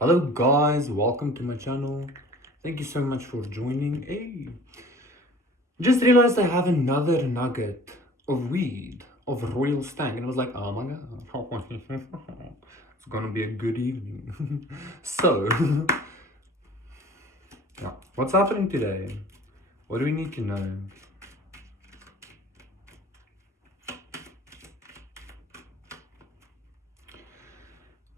Hello guys, welcome to my channel. Thank you so much for joining. Hey, just realized I have another nugget of weed of royal stank, and I was like, oh my god, it's gonna be a good evening. So, yeah, what's happening today? What do we need to know?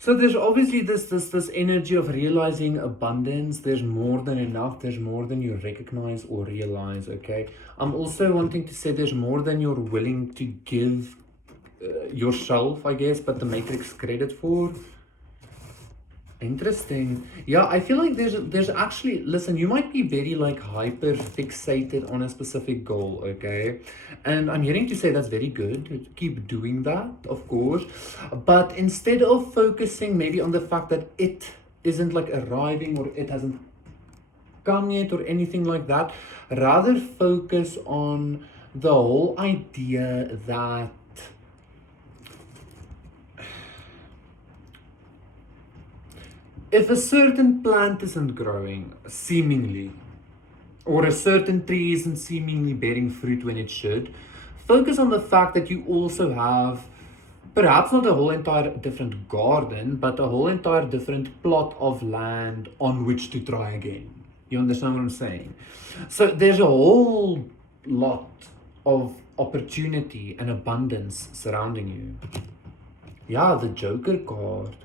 So there's obviously this energy of realizing abundance. There's more than enough. There's more than you recognize or realize. Okay. I'm also wanting to say there's more than you're willing to give yourself, I guess, but the matrix credit for. Interesting. Yeah, I feel like there's actually, listen, you might be very like hyper fixated on a specific goal, okay? And I'm hearing to say that's very good. Keep doing that, of course. But instead of focusing maybe on the fact that it isn't like arriving or it hasn't come yet or anything like that, rather focus on the whole idea that if a certain plant isn't growing, seemingly, or a certain tree isn't seemingly bearing fruit when it should, focus on the fact that you also have perhaps not a whole entire different garden, but a whole entire different plot of land on which to try again. You understand what I'm saying? So there's a whole lot of opportunity and abundance surrounding you. Yeah, the Joker card.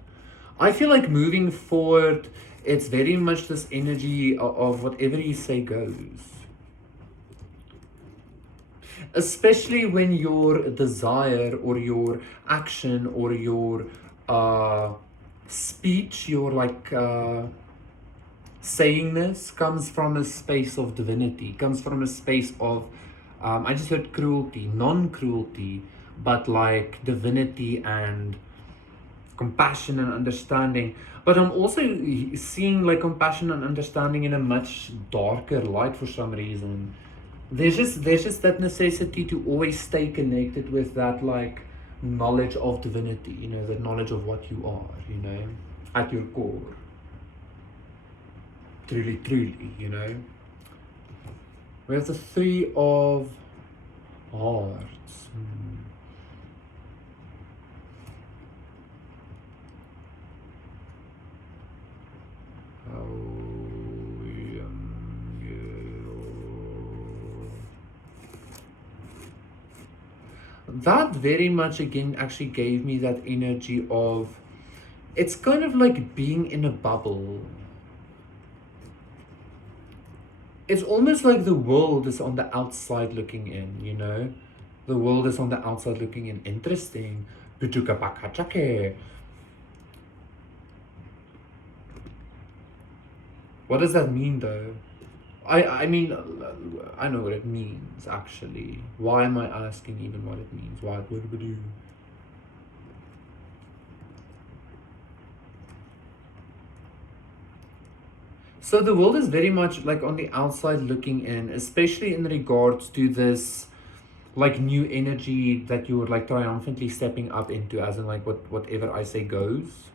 I feel like moving forward, it's very much this energy of whatever you say goes. Especially when your desire or your action or your uh, speech, your saying this comes from a space of divinity, comes from a space of, I just heard cruelty, non cruelty, but like divinity and compassion and understanding. But I'm also seeing like compassion and understanding in a much darker light for some reason. There's just that necessity to always stay connected with that like knowledge of divinity, that knowledge of what you are, at your core. Truly, truly. We have the three of hearts. That very much again actually gave me that energy of it's kind of like being in a bubble. It's almost like the world is on the outside looking in. The world is on the outside looking in. Interesting. Putuka pakachake. What does that mean though? I mean, I know what it means actually. Why am I asking even what it means? What would we do? So the world is very much like on the outside looking in, especially in regards to this like new energy that you're like triumphantly stepping up into, as in like whatever I say goes.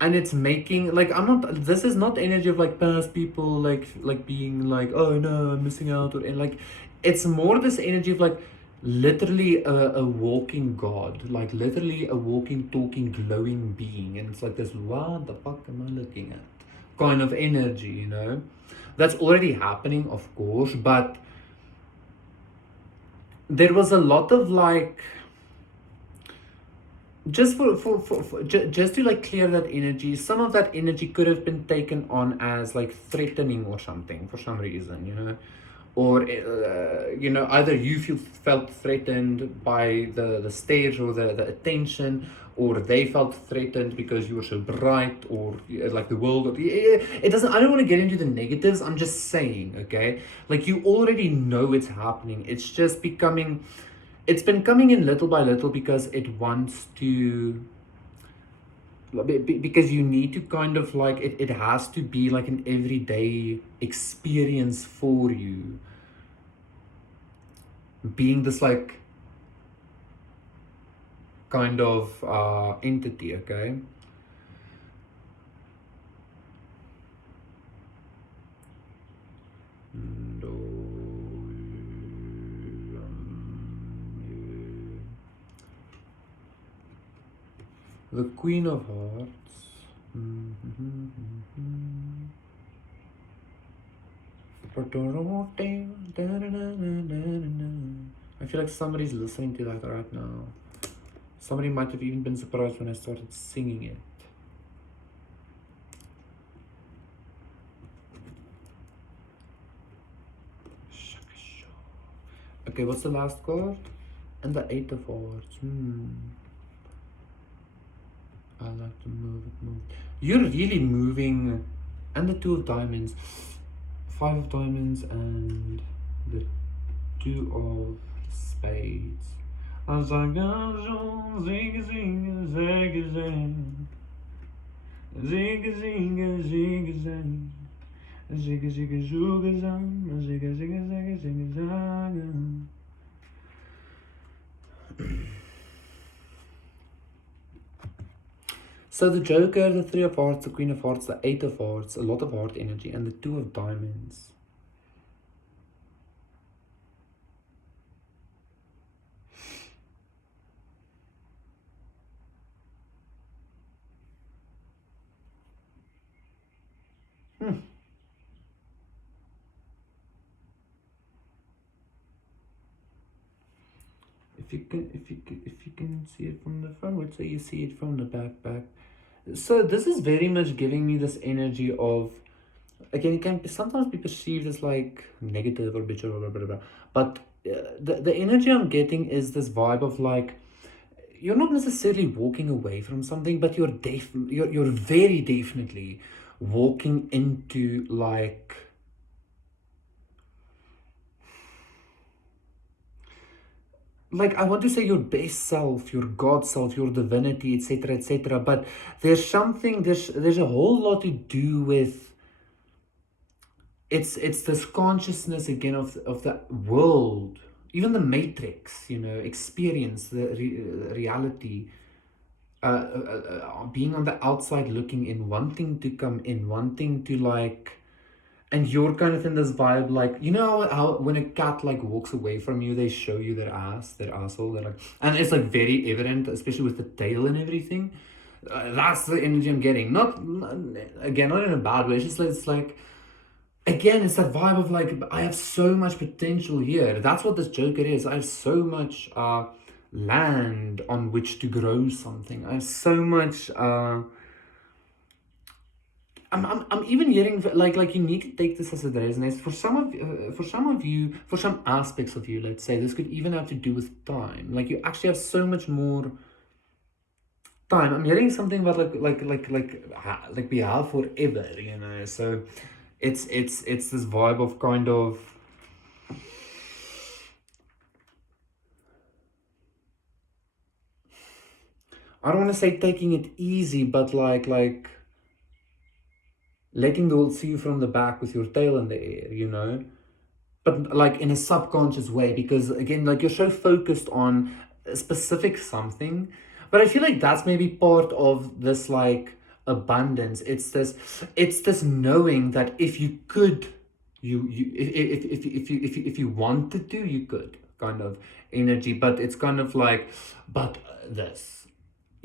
And it's making like I'm not this is not energy of like past people like being like, oh no, I'm missing out, or and like it's more this energy of like literally a walking god, like literally a walking talking glowing being, and it's like this, what the fuck am I looking at kind of energy. That's already happening, of course, but there was a lot of like just just to like clear that energy. Some of that energy could have been taken on as like threatening or something for some reason. Or either you felt threatened by the stage or the attention, or they felt threatened because you were so bright, or like the world. It doesn't, I don't want to get into the negatives. I'm just saying, okay, like you already know it's happening. It's been coming in little by little because it wants to, because you need to kind of like it has to be like an everyday experience for you, being this like kind of entity, okay? The Queen of Hearts. Mm-hmm. I feel like somebody's listening to that right now. Somebody might have even been surprised when I started singing it. Okay, what's the last card? And the Eight of Hearts. I like to move it. You're really moving. And the Two of Diamonds. Five of Diamonds and the Two of Spades. Zig zig zag zag. Zig zig zig zag. Zig zig zug zag. Zig zig zag zig zag. So the Joker, the Three of Hearts, the Queen of Hearts, the Eight of Hearts, a lot of heart energy, and the Two of Diamonds. If you can see it from the front, would say you see it from the back. So this is very much giving me this energy of, again, it can sometimes be perceived as like negative or bitter or blah blah blah. But the energy I'm getting is this vibe of like, you're not necessarily walking away from something, but you're very definitely walking into like I want to say your best self, your God self, your divinity, etc., etc. But there's a whole lot to do with it's this consciousness again of the world, even the matrix, experience the reality. Being on the outside looking in, wanting to come in, wanting to like, and you're kind of in this vibe, like, how when a cat like walks away from you, they show you their asshole, they're like, and it's like very evident, especially with the tail and everything. That's the energy I'm getting. Again, not in a bad way. It's like, again, it's that vibe of like, I have so much potential here. That's what this Joker is. I have so much land on which to grow something. I have so much. I'm even hearing like you need to take this as it resonates. For some aspects of you, let's say this could even have to do with time. Like you actually have so much more time. I'm hearing something about like we have forever, So it's this vibe of kind of. I don't want to say taking it easy, but like letting the world see you from the back with your tail in the air, but like in a subconscious way, because again, like you're so focused on a specific something. But I feel like that's maybe part of this like abundance. It's this knowing that if you could, you if you wanted to, you could, kind of energy. But it's kind of like, but this,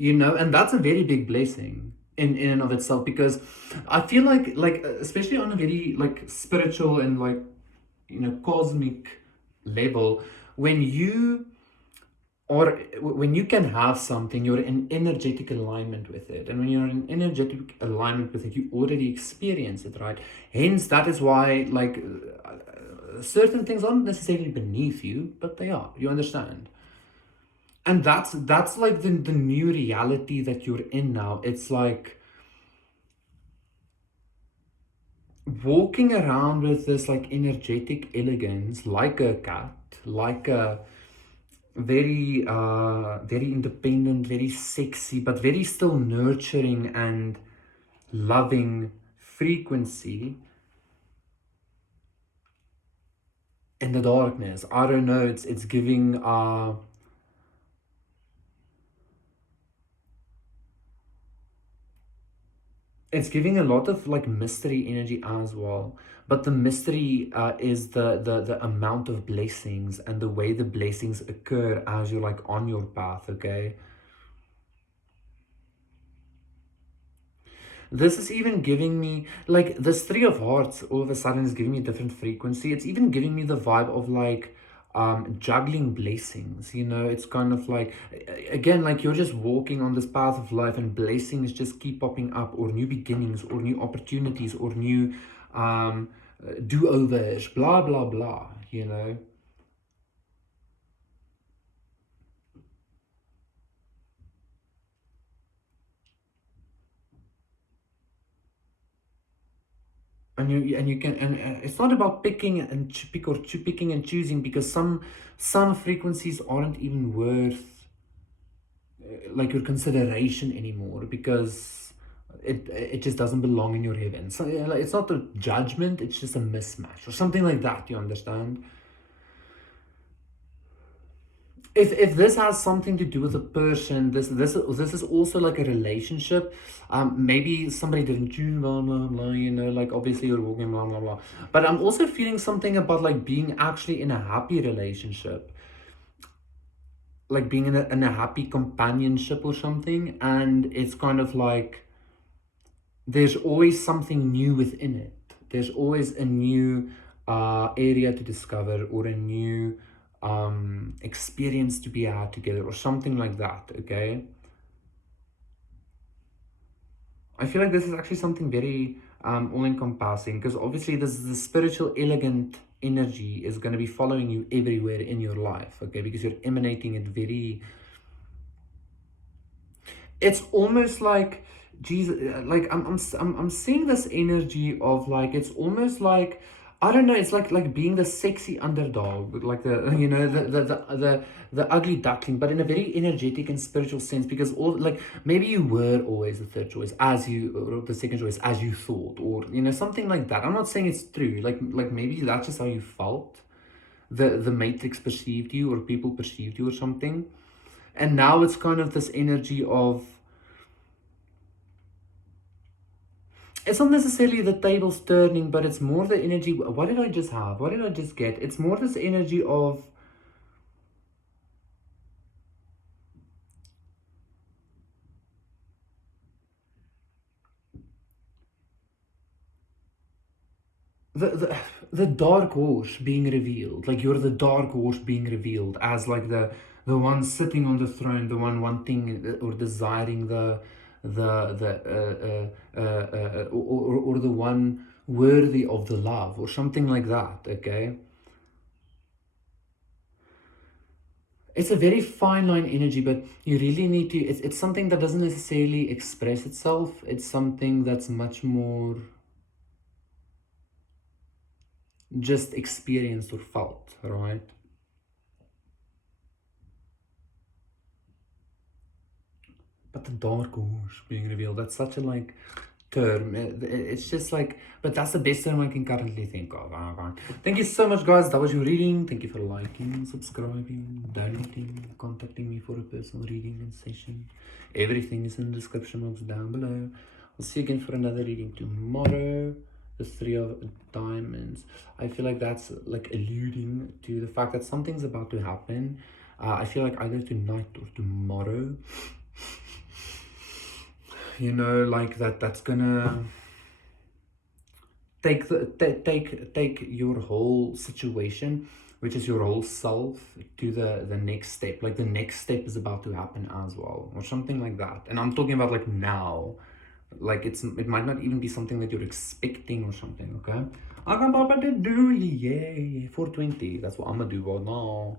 and that's a very big blessing in and of itself, because I feel like especially on a very like spiritual and like cosmic level, when you when you can have something, you're in energetic alignment with it, and when you're in energetic alignment with it, you already experience it, right? Hence that is why like certain things aren't necessarily beneath you, but they are, you understand? And that's like the new reality that you're in now. It's like walking around with this like energetic elegance, like a cat, like a very independent, very sexy, but very still nurturing and loving frequency in the darkness. I don't know, it's giving it's giving a lot of like mystery energy as well, but the mystery is the amount of blessings and the way the blessings occur as you're like on your path, okay? This is even giving me, like, this Three of Hearts all of a sudden is giving me a different frequency. It's even giving me the vibe of like juggling blessings, you know. It's kind of like, again, like you're just walking on this path of life and blessings just keep popping up, or new beginnings, or new opportunities, or new do-overs, blah blah blah, you know. And you can, and it's not about picking and picking and choosing, because some frequencies aren't even worth like your consideration anymore, because it just doesn't belong in your heaven. So yeah, like, it's not a judgment, it's just a mismatch or something like that, you understand. If this has something to do with a person, this is also like a relationship. Maybe somebody didn't choose, blah blah blah, you know, like obviously you're walking blah blah blah. But I'm also feeling something about like being actually in a happy relationship, like being in a happy companionship or something, and it's kind of like there's always something new within it. There's always a new area to discover, or a new experience to be had together, or something like that. Okay, I feel like this is actually something very all-encompassing, because obviously the spiritual elegant energy is going to be following you everywhere in your life. Okay, because you're emanating it very, it's almost like Jesus, like I'm seeing this energy of like, it's almost like, I don't know, it's like being the sexy underdog, like the you know the ugly duckling, but in a very energetic and spiritual sense, because all, like, maybe you were always the third choice, as you, or the second choice as you thought, or you know, something like that. I'm not saying it's true, like maybe that's just how you felt, the matrix perceived you, or people perceived you, or something. And now it's kind of this energy of, it's not necessarily the tables turning, but it's more the energy. What did I just have? What did I just get? It's more this energy of the the dark horse being revealed. Like you're the dark horse being revealed as like the one sitting on the throne, the one wanting or desiring or the one worthy of the love, or something like that. Okay, it's a very fine line energy, but you really need to, it's something that doesn't necessarily express itself. It's something that's much more just experienced or felt, right? But the dark horse being revealed, that's such a like term. It's just like, but that's the best term I can currently think of. Thank you so much, guys. That was your reading. Thank you for liking, subscribing, donating, contacting me for a personal reading and session. Everything is in the description box down below. I'll see you again for another reading tomorrow. The Three of Diamonds. I feel like that's like alluding to the fact that something's about to happen. I feel like either tonight or tomorrow, you know, like that's gonna take your whole situation, which is your whole self, to the next step. Like the next step is about to happen as well, or something like that. And I'm talking about like now, like it might not even be something that you're expecting or something. Okay, I got Papa to do, yeah, 420. That's what I'm gonna do right now.